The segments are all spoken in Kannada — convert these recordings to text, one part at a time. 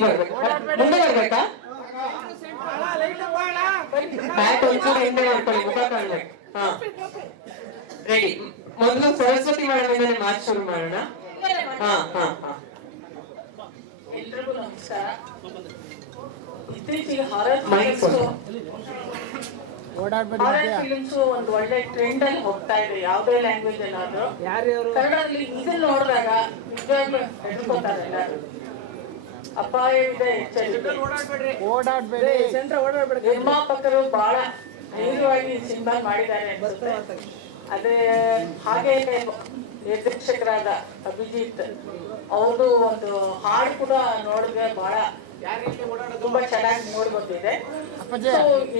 ಬರ್ಬೇಕು ಮುಂದೆ ಬರ್ಬೇಕಾ ಬ್ಯಾಕ್ ಒಂಚೂರು ಹಿಂದೆ ಮಾಡ್ಕೊಳ್ಳಿ ಮುಖ ಕಾಣ್ಬೇಕು ಹಾ ರೆಡಿ ಮೊದಲು ಸರಸ್ವತಿ ಮೇಡಮ್ ಮಾತು ಶುರು ಮಾಡೋಣ. ಹಾ ಹಾ ಹಾ. ಎಲ್ರಿಗೂ ನಮಸ್ಕಾರ. ಇತ್ತೀಚೆಗೆ ಹಾರರ್ ಫಿಲ್ಮ್ಸ್ ಒಂದು ಒಳ್ಳೆ ಟ್ರೆಂಡ್ ಅಲ್ಲಿ ಹೋಗ್ತಾ ಇದೆ. ಯಾವುದೇ ಲ್ಯಾಂಗ್ವೇಜ್ ಅಲ್ಲಾದ್ರೂ ಕನ್ನಡದಲ್ಲಿ ಇದನ್ನ ನೋಡಿದಾಗ ನಿಜವಾಗ್ಲೂ ಎಲ್ಲರೂ. ಅಪಾಯ ಇದೆ ಎಚ್ಚರಿಕೆ ಓಡಾಡ್ಬೇಡಿ. ನಿರ್ಮಾಪಕರು ಬಹಳ ಧೈರ್ಯವಾಗಿ ಸಿನಿಮಾ ಮಾಡಿದ್ದಾರೆ ಅದೇ ಹಾಗೆ ನಿರ್ದೇಶಕರಾದ ಅಭಿಜಿತ್ ಅವರು ಒಂದು ಹಾಡು ಕೂಡ ನೋಡಿದ್ರೆ ಬಹಳ ತುಂಬಾ ಚೆನ್ನಾಗಿ ಮೂಡಿ ಬಂದಿದೆ.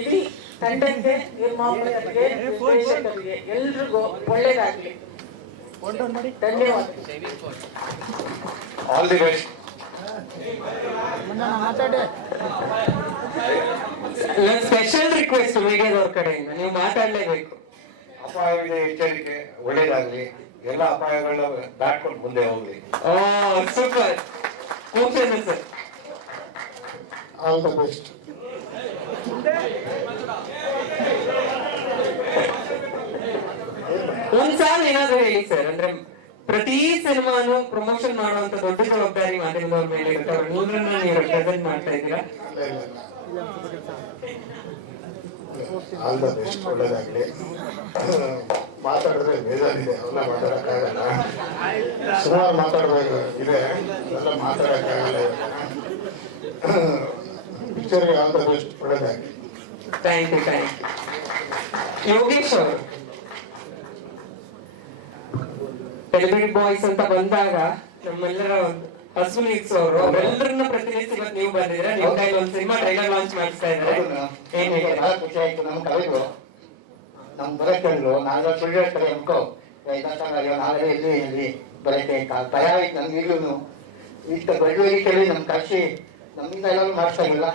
ಇಡೀ ತಂಡಕ್ಕೆ ನಿರ್ಮಾಪಕರಿಗೆ ನಿರ್ದೇಶಕರಿಗೆ ಎಲ್ರಿಗೂ ಒಳ್ಳೇದಾಗ್ಲಿ. ಧನ್ಯವಾದ. All the best special request ಮೀಡಿಯಾದವ್ರ ಕಡೆಯಿಂದ ನೀವು ಮಾತಾಡಲೇಬೇಕು. ಅಪಾಯವಿದೆ ಎಚ್ಚರಿಕೆ ಒಳ್ಳೇದಾಗ್ಲಿ. ಎಲ್ಲ ಅಪಾಯಗಳನ್ನ ದಾಟ್ಕೊಂಡು ಮುಂದೆ ಹೋಗ್ಲಿ. ಸೂಪರ್ ಕೂತ್ಕೊಳ್ಳಿ ಸರ್ ಆಲ್ ದ ಬೆಸ್ಟ್ ಒಂದ್ ಸಾಲ ಏನಾದ್ರು ಹೇಳಿ ಸರ್ ಅಂದ್ರೆ ಪ್ರತಿ ಸಿನಿಮಾನು ಪ್ರಮೋಷನ್ ಮಾಡುವಂತ ದೊಡ್ಡ ಜವಾಬ್ದಾರಿ ಮಾಧ್ಯಮದವ್ರ ಮೇಲೆ ಇರುತ್ತೆ ನೂರನ್ನ ನೀವು ರೆಪ್ರೆಸೆಂಟ್ ಮಾಡ್ತಾ ಇದ್ದೀರಾ? ಆಲ್ ದ ಬೆಸ್ಟ್ ಒಳ್ಳೇದಾಗ್ಲಿ. ಮಾತಾಡಿದ್ರೆ ಬೇಜಾರಿದೆ ಅವೆಲ್ಲ ಮಾತಾಡಕ್ಕಾಗಲ್ಲ. ಸುಮಾರು ಮಾತಾಡ್ಬೇಕು ಇದೆ ಮಾತಾಡಕ್ಕಾಗಲ್ಲ ಪಿಕ್ಚರ್ಗೆ ಆಲ್ ದ ಬೆಸ್ಟ್ ಒಳ್ಳೇದಾಗ್ಲಿ. Thank you thank you Yogesh ಅವರು ಸೆಲೆಬ್ರಿಟಿ ಬಾಯ್ಸ್ ಅಂತ ಬಂದಾಗ ನಮ್ಮೆಲ್ಲರ ಒಂದು ಹಸು ನೀಗ್ಸ್ ಅವರು ಅವರೆಲ್ಲರನ್ನ ಪ್ರತಿನಿಧಿಸಿ ಇವತ್ತು ನೀವು ಬಂದಿದ್ರೆ ನಿಮ್ಮ ಕೈಲಿ ಒಂದು ಸಿನಿಮಾ ಟ್ರೈಲರ್ ಲಾಂಚ್ ಮಾಡಿಸ್ತಾ ಇದ್ದಾರೆ. ಏನ್ ಹೇಗೆ? ಬಹಳ ಖುಷಿ ಆಯ್ತು. ನಮ್ಮ ಕವಿಗಳು ನಮ್ ಬರಕಂದ್ರು ನಾನು ಸುಳ್ಳು ಹೇಳ್ತಾರೆ ಅನ್ಕೋ. ಅಯ್ಯೋ ನಾಳೆ ಎಲ್ಲಿ ಎಲ್ಲಿ ಬರಕ್ಕೆ ಕ- ಭಯ ಆಯ್ತು ನಮ್ಗೆ ಈಗಲೂ ಇಷ್ಟ ಬಡವರಿಗೆ ಕೇಳಿ ನಮ್ಮ ಕರ್ಸಿ ನಮ್ಮಿಂದ ಎಲ್ಲರೂ ಮಾಡ್ತಾ ಇಲ್ಲ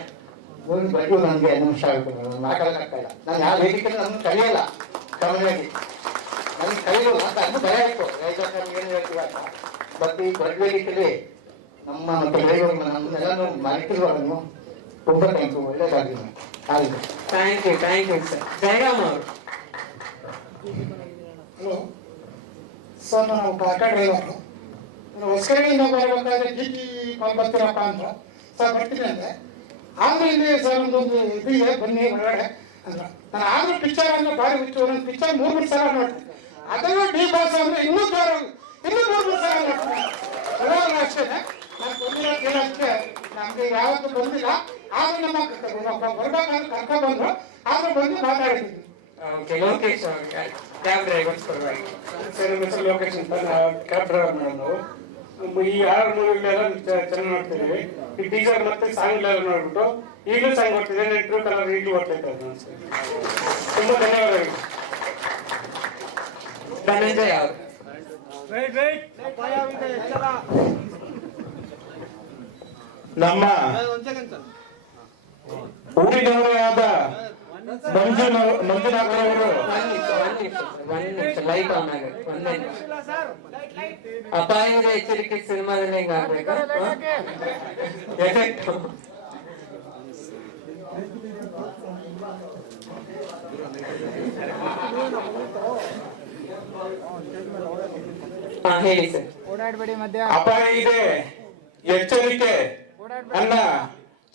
ಒಂದು ಬಡ್ಡು ನನಗೆ ನಿಮಿಷ ಆಗ್ಬೇಕು ನಾನು ಮಾತಾಡಕ್ಕಾಗಲ್ಲ ನಾನು ಯಾವ ಹೇಳಿಕೆ ನಮ್ಗೆ ಕಲಿಯಲ್ಲ ಸಾಮಾನ್ಯವಾಗಿ ಕಲಿಯೋದು ಅಂತ ಅದು ಭಯ ಆಯ್ತು. ರೈತಾಚಾರ ಏನು ಹೇಳ್ತೀವ ಬಟ್ ಈ ವೇದಿಕೆಯಲ್ಲಿ ನಮ್ಮ ಮತ್ತೆ ಬೆಳೆಗಳು ನಮ್ಮನ್ನೆಲ್ಲ ಮರಿತಿಲ್ವ ನೀವು ತುಂಬಾ ಥ್ಯಾಂಕ್ ಯು ಒಳ್ಳೇದಾಗಲಿ. ಆಗಿದೆ thank you thank you sir Jayaram ಅವರು. ಹಲೋ. ಸರ್ ನಾನು ಕಾಕಾ ಡ್ರೈವರು ನಾನು ಹೊಸಕರೆಯಿಂದ ಬರಬೇಕಾದ್ರೆ ಜಿಟಿ ಕಾಲ್ ಬರ್ತೀರಪ್ಪ ಅಂತ ಸರ್ ಬರ್ತೀನಿ ಅಂದೆ. ಆದ್ರೆ ಇಲ್ಲಿ ಸರ್ ಒಂದೊಂದು ಇದು ಇದೆ ಬನ್ನಿ ಒಳಗಡೆ ಅಂದ್ರೆ ನಾನು ಆದ್ರೂ ಪಿಕ್ಚರ್ ಅಂದ್ರೆ ಭಾರಿ ಹುಚ್ಚು ಪಿಕ್ಚರ್ ಮೂರು ಮೂರು ಸಲ ನೋಡ್ತೀನಿ. ಅದನ್ನು ಡಿ ಬಾಸ್ ಅಂದ್ರೆ ಇನ್ನೂ ಜೋರ ಇನ್ನೂ ಅಷ್ಟೇ. ನಾನು ಬಂದಿರೋ ಕೇಳೋಕ್ಕೆ ನಮ್ಗೆ ಯಾವತ್ತೂ ಬಂದಿಲ್ಲ. ಆದ್ರೆ ನಮ್ಮ ಬರ್ಬೇಕಾದ್ರೆ ಕರ್ಕೊಂಡು ಬಂದ್ರು ಆದ್ರೆ ಬಂದು ಮಾತಾಡಿದ್ವಿ. ಓಕೆ ಲೋಕೇಶ್ ಅವರು ಕ್ಯಾಬ್ ಡ್ರೈವರ್ಸ್ ಪರವಾಗಿ ಸರ್ ನಮ್ಮ ಹೆಸರು ಲೋಕೇಶ್ ಅಂತ ಕ್ಯಾಬ್ ಡ್ರೈವರ್ ಈ ಆರು ಮೂವಿಗಳೆಲ್ಲ ಚೆನ್ನಾಗಿ ನೋಡ್ತಿದ್ದೀವಿ ಈ ಟೀಸರ್ ಮತ್ತೆ ಸಾಂಗ್ ಎಲ್ಲ ನೋಡ್ಬಿಟ್ಟು ಈಗಲೂ ಸಾಂಗ್ ಬರ್ತಿದೆ ಟ್ರೂ ಕಲರ್ ಈಗಲೂ ಬರ್ತಾ ಇದ್ದಾರೆ. ತುಂಬಾ ಧನ್ಯವಾದಗಳು. ಧನಂಜಯ ಅವರು ನಮ್ಮ ಊರಿನವರಾದ ಆದ ಮಂಜುನ ಮಂಜುನಾಥರವರು ಒಂದ್ ನಿಮಿಷ ಒಂದ್ ನಿಮಿಷ ಒಂದ್ ನಿಮಿಷ. ಲೈಟ್ ಆನ್ ಅಪಾಯದ ಎಚ್ಚರಿಕೆ ಸಿನಿಮಾದಲ್ಲಿ ಹೆಂಗ ಆಗ್ಬೇಕಾ ಎಫೆಕ್ಟ್ ಹೇಳಿ. ಸರ್ ಓಡಾಡಬೇಡಿ ಮಧ್ಯ. ಅಪಾಯ ಇದೆ. ಎಚ್ಚರಿಕೆ ಅನ್ನ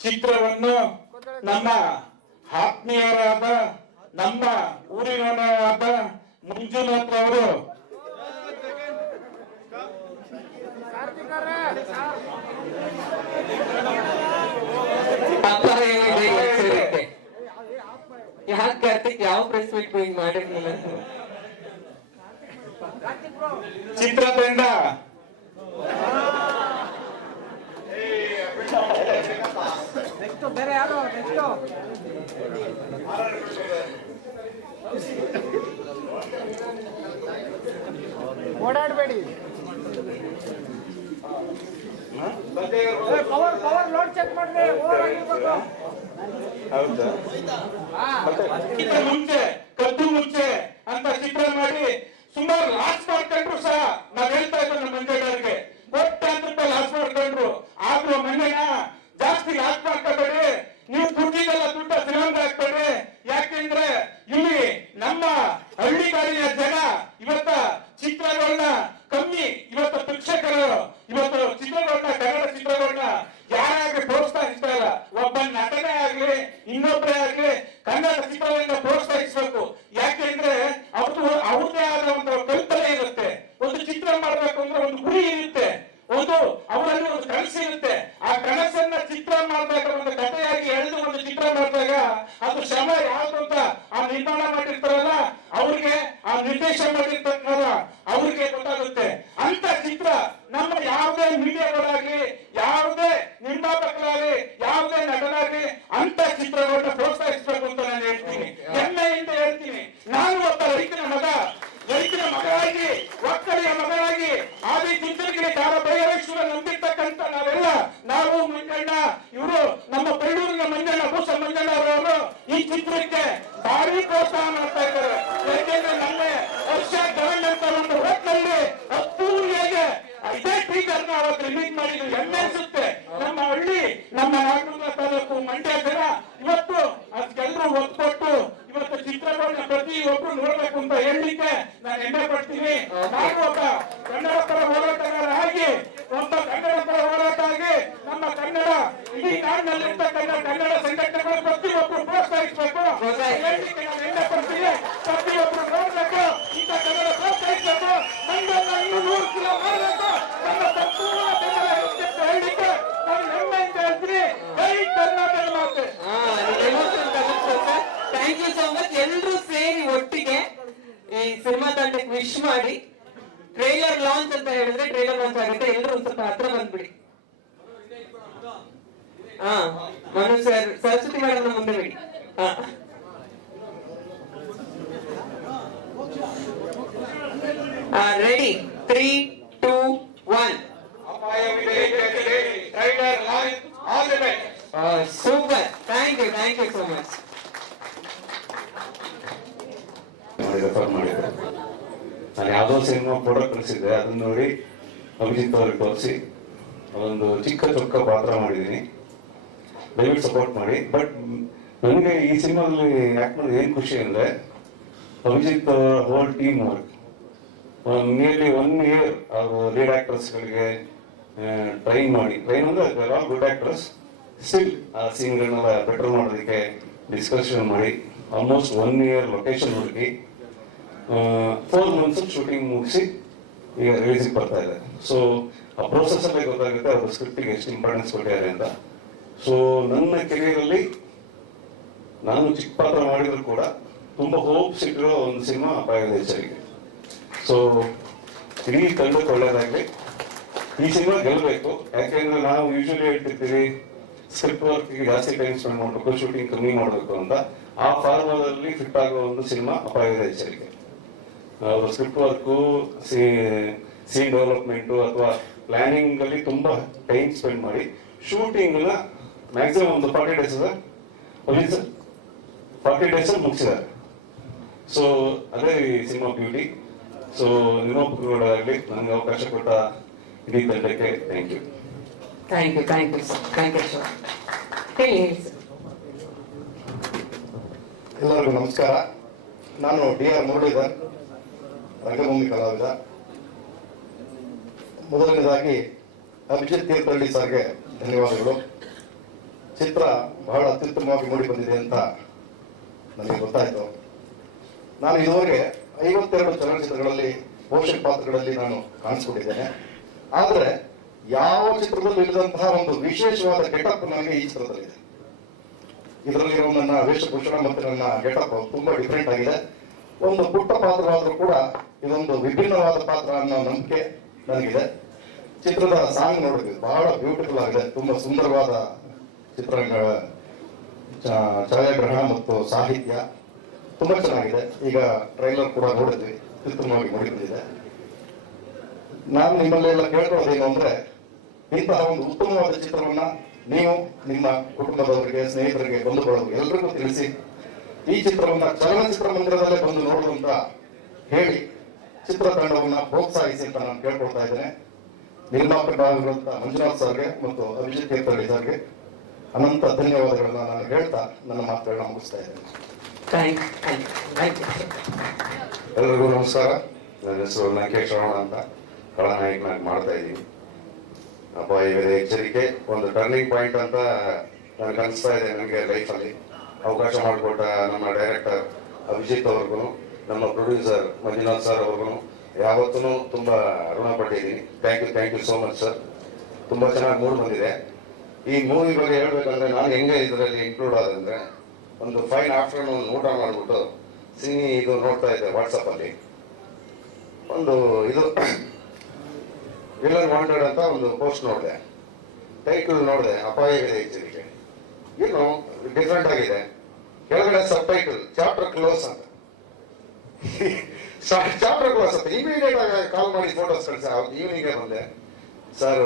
ಚಿತ್ರವನ್ನು ನಮ್ಮ ಆತ್ಮೀಯರಾದ ನಮ್ಮ ಊರಿನವರಾದ ಮಂಜುನಾಥ್ ಅವರು. ಯಾಕೆ ಕಾರ್ತಿಕ್ ಯಾವ ಪ್ರೆಸ್ ಮೀಟ್ ಮಾಡಿರ್ಲಿಲ್ಲ ಚಿತ್ರತಂಡ. ಬೇರೆ ಯಾರು ನೆಕ್ಸ್ಟ್ ಓಡಾಡ್ಬೇಡಿ ಪವರ್ ಪವರ್ ಲೋಡ್ ಚೆಕ್ ಮಾಡಿದ್ರೆ ಓವರ್ ಆಗಿರ್ಬೇಕು ಹೌದಾ ಮುಂಚೆ ಕದ್ದು ಮುಂಚೆ. humilha ಕನ್ನಡ ಇಡೀ ನಾಡಿನಲ್ಲಿರ್ತಕ್ಕಂಥ ಕನ್ನಡ ಸಂಘಟನೆಗಳು ಪ್ರತಿಯೊಬ್ಬರು ಪ್ರೋತ್ಸಾಹಿಸಬೇಕು. ಪ್ರತಿಯೊಬ್ಬರು ಮನು ಸರ್ ಸರಸ್ವತಿ ಮೇಡಮ್ ಮುಂದೆ ಬಿಡಿ ಹಾ ready three two one trailer launch all the best super thank you thank you so much ನೋಡಿ ರೆಫರ್ ಮಾಡಿದ್ರು ನಾನು ಯಾವುದೋ ಸಿನಿಮಾ ಫೋಟೋ ಕಳಿಸಿದ್ದೆ ಅದನ್ನ ನೋಡಿ ಅಭಿಜಿತ್ ಅವ್ರಿಗೆ ತೋರಿಸಿ ಅದೊಂದು ಚಿಕ್ಕ ಚೊಕ್ಕ ಪಾತ್ರ ಮಾಡಿದ್ದೀನಿ ದಯವಿಟ್ಟು ಸಪೋರ್ಟ್ ಮಾಡಿ. ಬಟ್ ನನಗೆ ಈ ಸಿನಿಮಾದಲ್ಲಿ ಆ್ಯಕ್ಟ್ ಮಾಡೋದು ಏನು ಖುಷಿ ಅಂದರೆ, Abhijith whole team work nearly one year ಅವರು ಲೀಡ್ ಆ್ಯಕ್ಟರ್ಸ್ಗಳಿಗೆ ಟ್ರೈನ್ ಮಾಡಿ. ಟ್ರೈನ್ ಅಂದರೆ ಆಲ್ ಗುಡ್ ಆ್ಯಕ್ಟರ್ಸ್ ಸ್ಟಿಲ್ ಆ ಸೀನ್ಗಳನ್ನೆಲ್ಲ ಬೆಟರ್ ಮಾಡೋದಕ್ಕೆ ಡಿಸ್ಕಷನ್ ಮಾಡಿ. ಆಲ್ಮೋಸ್ಟ್ ಒನ್ ಇಯರ್ ಲೊಕೇಶನ್ ಹುಡುಕಿ ಫೋರ್ ಮಂತ್ಸ್ ಶೂಟಿಂಗ್ ಮುಗಿಸಿ ಈಗ ರಿಲೀಸಿಗೆ ಬರ್ತಾ ಇದೆ ಸೊ ಆ ಪ್ರೋಸೆಸ್ ಅಲ್ಲೇ ಗೊತ್ತಾಗುತ್ತೆ ಅವ್ರ ಸ್ಕ್ರಿಪ್ಟಿಗೆ ಎಷ್ಟು ಇಂಪಾರ್ಟೆನ್ಸ್ ಕೊಟ್ಟಿದ್ದಾರೆ ಅಂತ. ಸೊ ನನ್ನ ಕೆರಿಯರಲ್ಲಿ ನಾನು ಚಿಕ್ಕ ಪಾತ್ರ ಮಾಡಿದ್ರು ಕೂಡ ತುಂಬಾ ಹೋಪ್ಸ್ ಇಟ್ಟಿರೋ ಒಂದು ಸಿನಿಮಾ ಅಪಾಯದ ಎಚ್ಚರಿಕೆ ಸೊ ಇಡೀ ತಂಡಕ್ಕೆ ಒಳ್ಳೆಯದಾಗಲಿ ಈ ಸಿನಿಮಾ ಗೆಲ್ಲಬೇಕು. ಯಾಕೆಂದ್ರೆ ನಾವು ಯೂಶಲಿ ಹೇಳ್ತಿರ್ತೀವಿ ಸ್ಕ್ರಿಪ್ಟ್ ವರ್ಕ್ಗೆ ಜಾಸ್ತಿ ಟೈಮ್ ಸ್ಪೆಂಡ್ ಮಾಡಬೇಕು ಶೂಟಿಂಗ್ ಕಮ್ಮಿ ಮಾಡಬೇಕು ಅಂತ. ಆ ಫಾರ್ಮಲ್ಲಿ ಫಿಟ್ ಆಗೋ ಒಂದು ಸಿನಿಮಾ ಅಪಾಯದ ಎಚ್ಚರಿಕೆ ಅವ್ರ ಸ್ಕ್ರಿಪ್ಟ್ ವರ್ಕು ಸೀನ್ ಡೆವಲಪ್ಮೆಂಟು ಅಥವಾ ಪ್ಲಾನಿಂಗ್ ಅಲ್ಲಿ ತುಂಬಾ ಟೈಮ್ ಸ್ಪೆಂಡ್ ಮಾಡಿ ಶೂಟಿಂಗ್ನ ಮ್ಯಾಕ್ಸಿಮಮ್ ಒಂದು forty days sir forty days ಮುಗಿಸಿದ್ದಾರೆ so ಅದೇ ಈ ಸಿನಿಮಾ ಬ್ಯೂಟಿ ಸೊ ನಿರ್ಮಾಪಕರಾಗಲಿ ನನಗೆ ಅವಕಾಶ ಕೊಟ್ಟ ಇಡೀ ತಂಡಕ್ಕೆ thank you thank you thank you sir thank you sir ಹೇಳಿ ಎಲ್ಲರಿಗೂ ನಮಸ್ಕಾರ. ನಾನು ಡಿ ಆರ್ ಮುರಳೀಧರ್ ರಂಗಭೂಮಿ ಕಲಾವಿದ. ಮೊದಲನೇದಾಗಿ ಅಭಿಜಿತ್ ತೀರ್ಥಹಳ್ಳಿ ಸರ್ಗೆ ಧನ್ಯವಾದಗಳು. ಚಿತ್ರ ಬಹಳ ಅತ್ಯುತ್ತಮವಾಗಿ ಮೂಡಿ ಬಂದಿದೆ ಅಂತ ನನಗೆ ಗೊತ್ತಾಯಿತು. ನಾನು ಇದುವರೆಗೆ ಐವತ್ತೆರಡು ಚಲನಚಿತ್ರಗಳಲ್ಲಿ ಪೋಷಕ ಪಾತ್ರಗಳಲ್ಲಿ ನಾನು ಕಾಣಿಸ್ಕೊಂಡಿದ್ದೇನೆ. ಆದರೆ ಯಾವ ಚಿತ್ರದಲ್ಲೂ ಇಲ್ಲದಂತಹ ಒಂದು ವಿಶೇಷವಾದ ಗೆಟಪ್ ನನಗೆ ಈ ಚಿತ್ರದಲ್ಲಿದೆ. ಇದರಲ್ಲಿರೋ ನನ್ನ ವೇಷಭೂಷಣ ಮತ್ತು ನನ್ನ ಗೆಟಪ್ ತುಂಬಾ ಡಿಫ್ರೆಂಟ್ ಆಗಿದೆ. ಒಂದು ಪುಟ್ಟ ಪಾತ್ರವಾದರೂ ಕೂಡ ಇದೊಂದು ವಿಭಿನ್ನವಾದ ಪಾತ್ರ ಅನ್ನೋ ನಂಬಿಕೆ ನನಗಿದೆ. ಚಿತ್ರದ ಸಾಂಗ್ ನೋಡಿದ್ವಿ ಬಹಳ ಬ್ಯೂಟಿಫುಲ್ ಆಗಿದೆ, ತುಂಬಾ ಸುಂದರವಾದ ಚಿತ್ರರಂಗ ಚ- ಛಾಯಾಗ್ರಹಣ ಮತ್ತು ಸಾಹಿತ್ಯ ತುಂಬಾ ಚೆನ್ನಾಗಿದೆ. ಈಗ ಟ್ರೈಲರ್ ಕೂಡ ನೋಡಿದ್ವಿ. ಅತ್ಯುತ್ತಮವಾಗಿ ಮೂಡಿ ನಾನು ನಾನು ನಿಮ್ಮಲ್ಲೆಲ್ಲ ಕೇಳ್ಕೊಳ್ಳೋದೇನು ಅಂದ್ರೆ, ಇಂತಹ ಒಂದು ಉತ್ತಮವಾದ ಚಿತ್ರವನ್ನ ನೀವು ನಿಮ್ಮ ಕುಟುಂಬದವರಿಗೆ, ಸ್ನೇಹಿತರಿಗೆ ಬಂಧುಗಳಿಗೆ ಎಲ್ರಿಗೂ ತಿಳಿಸಿ, ಈ ಚಿತ್ರವನ್ನ ಚಲನಚಿತ್ರ ಮಂದಿರದಲ್ಲೇ ಬಂದು ನೋಡುವಂತ ಹೇಳಿ ಚಿತ್ರತಂಡವನ್ನ ಪ್ರೋತ್ಸಾಹಿಸಿ ಅಂತ ನಾನು ಕೇಳ್ಕೊಳ್ತಾ ಇದ್ದೇನೆ. ನಿರ್ಮಾಪಕರಾಗಿರುವಂತಹ ಮಂಜುನಾಥ್ ಸರ್ಗೆ ಮತ್ತು ಅಭಿಷೇಕ್ ಸರ್ಗೆ ಅನಂತ ಧನ್ಯವಾದಗಳನ್ನ ನಾನು ಹೇಳ್ತಾ ನನ್ನ ಮಾತುಗಳನ್ನ ಮುಗಿಸ್ತಾ ಇದ್ದೇನೆ. ಎಲ್ರಿಗೂ ನಮಸ್ಕಾರ. ನನ್ನ ಹೆಸರು ಲಂಕೇಶ್ ರಮಣ ಅಂತ ಕಳನಾಯಕನಾಗಿ ಮಾಡ್ತಾ ಇದ್ದೀನಿ. ಅಪಾಯದ ಎಚ್ಚರಿಕೆ ಒಂದು ಟರ್ನಿಂಗ್ ಪಾಯಿಂಟ್ ಅಂತ ನನಗೆ ಅನಿಸ್ತಾ ಇದೆ ನನಗೆ ಲೈಫಲ್ಲಿ ಅವಕಾಶ ಮಾಡಿಕೊಟ್ಟ ನಮ್ಮ ಡೈರೆಕ್ಟರ್ ಅಭಿಜಿತ್ ಅವ್ರಿಗೂ ನಮ್ಮ ಪ್ರೊಡ್ಯೂಸರ್ ಮಂಜುನಾಥ್ ಸರ್ ಅವ್ರಿಗೂ ಯಾವತ್ತೂ ತುಂಬ ಋಣಪಟ್ಟಿದ್ದೀನಿ thank you thank you so much sir ತುಂಬ ಚೆನ್ನಾಗಿ ಮೂಡ್ ಬಂದಿದೆ. ಈ ಮೂವಿ ಬಗ್ಗೆ ಹೇಳ್ಬೇಕಂದ್ರೆ ನಾನು ಹೆಂಗೆ ಇದರಲ್ಲಿ ಇನ್ಕ್ಲೂಡ್ ಆದಂದ್ರೆ, ಒಂದು ಫೈನ್ ಆಫ್ಟರ್ನೂನ್ ಊಟ ಮಾಡಿಬಿಟ್ಟು ಸಿನಿ ಇದು ನೋಡ್ತಾ ಇದ್ದೆ ವಾಟ್ಸಪ್ ಅಲ್ಲಿ. ಒಂದು ಇದು ವಿಲನ್ ವಾಂಟೆಡ್ ಅಂತ ಒಂದು ಪೋಸ್ಟ್ ನೋಡಿದೆ. ಟೈಟಲ್ ನೋಡಿದೆ ಅಪಾಯವಿದೆ ಎಚ್ಚರಿಕೆ. ಏನು ಡಿಫ್ರೆಂಟ್ ಆಗಿದೆ. ಕೆಳಗಡೆ ಸಬ್ ಟೈಟಲ್ ಚಾಪ್ಟರ್ ಕ್ಲೋಸ್ ಅಂತ. ಚಾಪ್ಟರ್ ಕ್ಲೋಸ್ ಅಂತ. ಇಮಿಡಿಯೇಟ್ ಆಗಿ ಕಾಲ್ ಮಾಡಿ ಫೋಟೋಸ್ ಕಳಿಸಿ. ಈವ್ನಿಂಗ್ ಬಂದೆ. ಸರ್